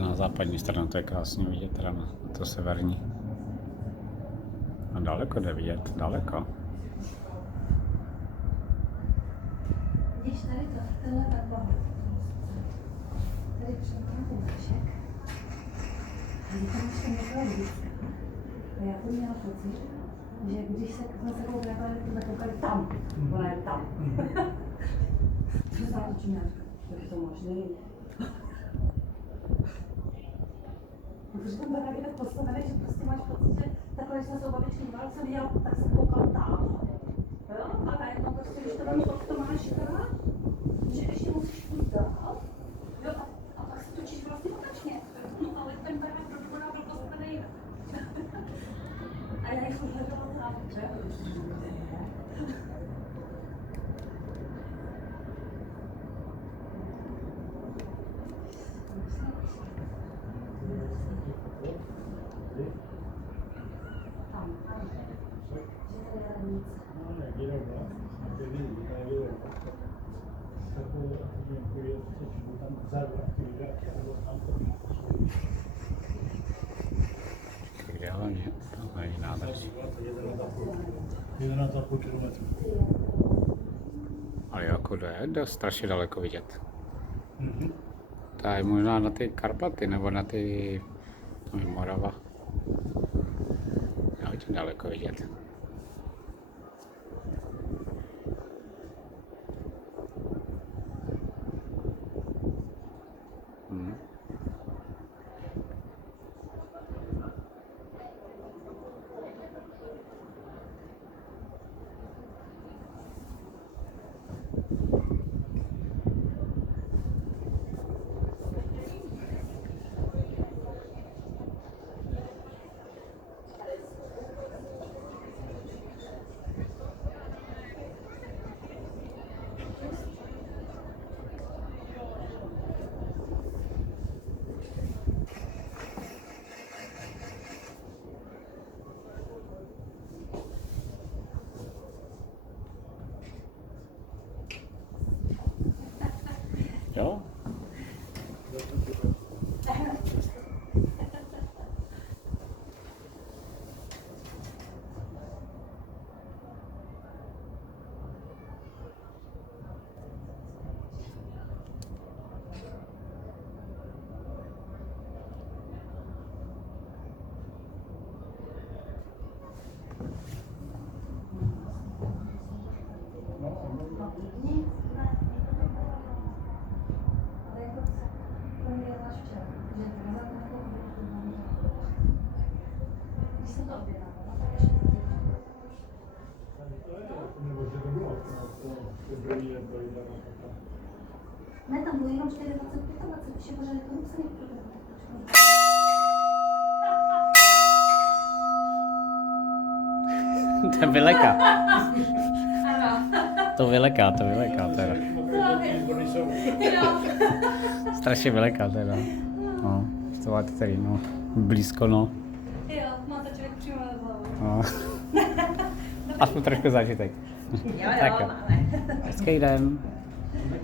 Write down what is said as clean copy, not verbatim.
Na západní stranu to je krásně vidět, teda na to severní. A daleko jde vidět, daleko. Vidíš tady to, tenhle takhle. Tady přemkám ten vršek. A když tam ještě nebyla vždycky. A já to měla pocit, že když jsme se koukali, tak koukali tam. Ona je tam. Co se oči měla říkat? Jak je to možný? Protože tam byla tak postavený, že prostě máš pocit, že takhle, když jsme se o babičky válce viděl, tak jsem koukal tam. Jo? A najednou prostě, když to vemu od Tomáška, že ještě musíš půjít dál, jo? A pak se točíš vlastně opačně. No ale ten barák pro dobu byl postavený. A já jsem hledala tam, že? Kde hlavně? To je nádrž. 11,5 kilometrů. Ale jako to je strašně daleko vidět. To je možná na ty Karpaty, nebo na ty Morava. Je hodně daleko vidět. Jo? Ne, tam bylo jenom 4, 25, 20, ještě pořád to museli To vyleká. Ano. To vyleká teda. Strašně vyleká teda. No, to máte tady, no, blízko, no. Jo, má to člověk přímo na hlavu. No. Aspoň trošku zážitek. Jo, Tak jo. máme. Hezký den.